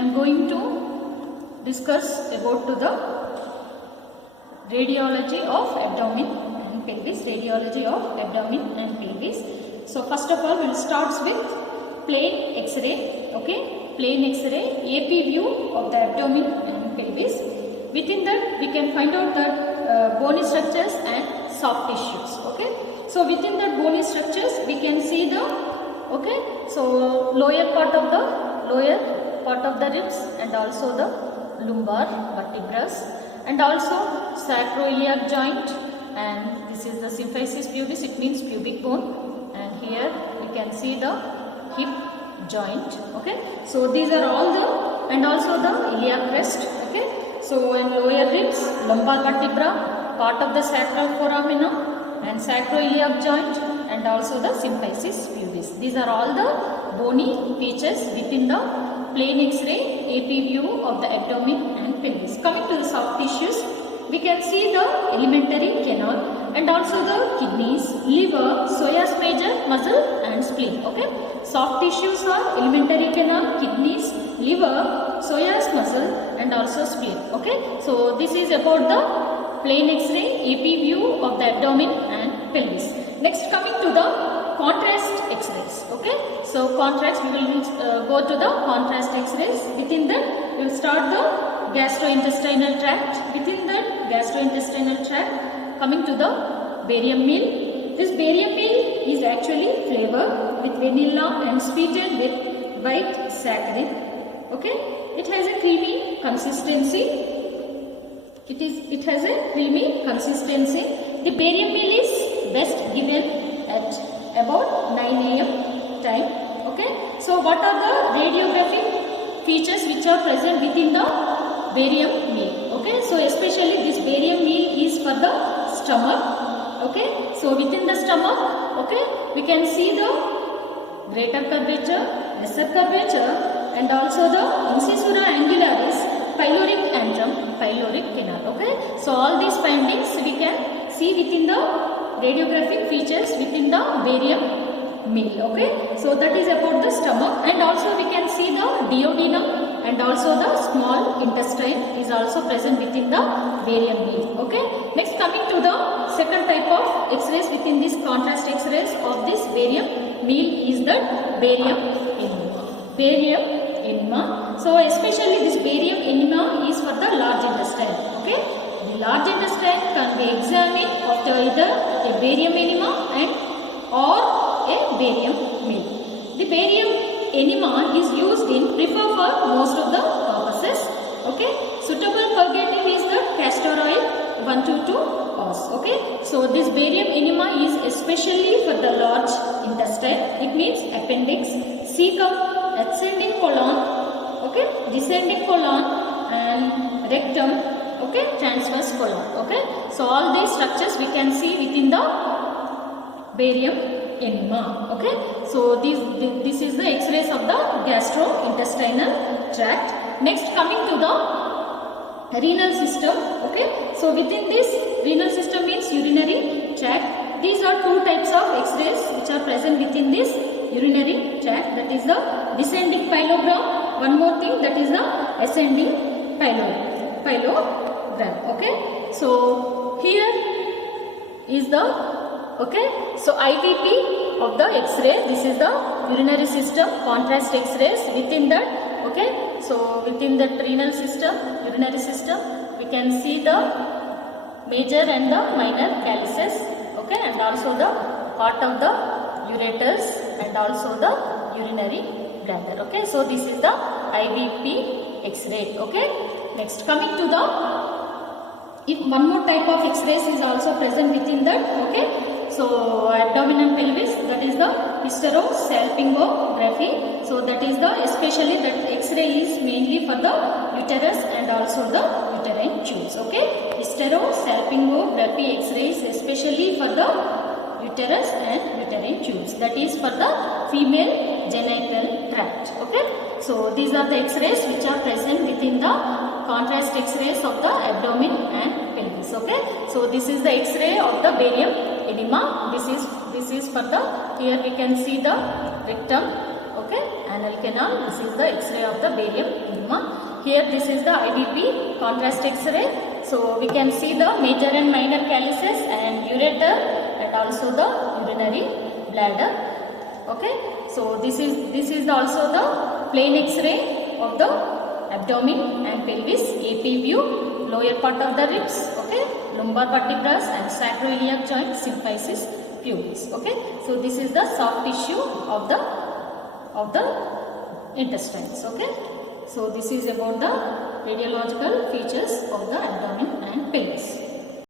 am going to discuss about to the radiology of abdomen and pelvis. Radiology of abdomen and pelvis. So first of all, we'll start with plain X-ray. Okay, plain X-ray AP view of the abdomen and pelvis. Within that, we can find out that bony structures and soft tissues. Okay, so within that bony structures, we can see the lower part of the ribs and also the lumbar vertebrae and also sacroiliac joint, and this is the symphysis pubis, it means pubic bone, and here we can see the hip joint. Okay, so these are all the, and also the iliac crest. Okay, so in lower ribs, lumbar vertebra, part of the sacral foraminum and sacroiliac joint, and also the symphysis pubis. These are all the bony features within the plain X-ray AP view of the abdomen and pelvis. Coming to the soft tissues, we can see the alimentary canal and also the kidneys, liver, psoas major, muscle and spleen. Okay, soft tissues are alimentary canal, kidneys, liver, psoas muscle and also spleen. Okay, so this is about the plain X-ray AP view of the abdomen and pelvis. Next, coming to the contrast X-rays. Okay, so contrast, we will go to the contrast X-rays. Within that, we will start the gastrointestinal tract. Within that gastrointestinal tract, coming to the barium meal. This barium meal is actually flavored with vanilla and sweetened with white saccharin. Okay, it has a creamy consistency. It has a creamy consistency. The barium meal is best given at about 9 AM time. Okay, so what are the radiographic features which are present within the barium meal? Okay, so especially this barium meal is for the stomach. Okay, so within the stomach, okay, we can see the greater curvature, lesser curvature, and also the incisura angularis, pyloric antrum, pyloric canal. Okay, so all these findings we can see within the radiographic features within the barium meal. Okay, so that is about the stomach, and also we can see the duodenum and also the small intestine is also present within the barium meal. Okay, next, coming to the second type of X-rays within this contrast X-rays of this barium meal is the barium enema. Barium enema. So especially this barium enema is for the large intestine. Okay, the large intestine can be examined after either a barium enema and or a barium meal. The barium enema is used in prefer for most of the purposes. Okay, suitable purgative is the castor oil 122 cause. Okay, so this barium enema is especially for the large intestine. It means appendix, cecum, ascending colon, okay, descending colon, and rectum, okay, transverse colon. Okay, so all these structures we can see within the barium enema. Okay, so this is the X-rays of the gastrointestinal tract. Next, coming to the renal system. Okay, so within this renal system means urinary tract. These are two types of X-rays which are present within this urinary tract. That is the descending pyelogram. One more thing, that is the ascending pyelogram. Okay, so here is the so IVP of the X-ray. This is the urinary system contrast X-rays. Within that, okay, so within the renal system, urinary system, we can see the major and the minor calyces. Okay, and also the part of the ureters and also the urinary bladder. Okay, so this is the IVP X-ray. Okay, next, coming to the one more type of X-rays is also present within that. Okay, so abdomen and pelvis, that is the hysterosalpingography. So that is the, especially that X-ray is mainly for the uterus and also the uterine tubes. Okay, hysterosalpingography X-rays especially for the uterus and uterine tubes, that is for the female genital tract. Okay, so these are the X-rays which are present within the contrast X-rays of the abdomen and pelvis. Okay, so this is the X-ray of the barium enema. This is for the, here we can see the rectum. Okay, anal canal. This is the X-ray of the barium enema. Here this is the IBP contrast X-ray. So we can see the major and minor calyces and ureter and also the urinary bladder. Okay. So this is also the plain X-ray of the abdomen and pelvis, AP view, lower part of the ribs, okay, lumbar vertebrae and sacroiliac joint, symphysis pubis. Okay. So this is the soft tissue of the intestines. Okay. So this is about the radiological features of the abdomen and pelvis.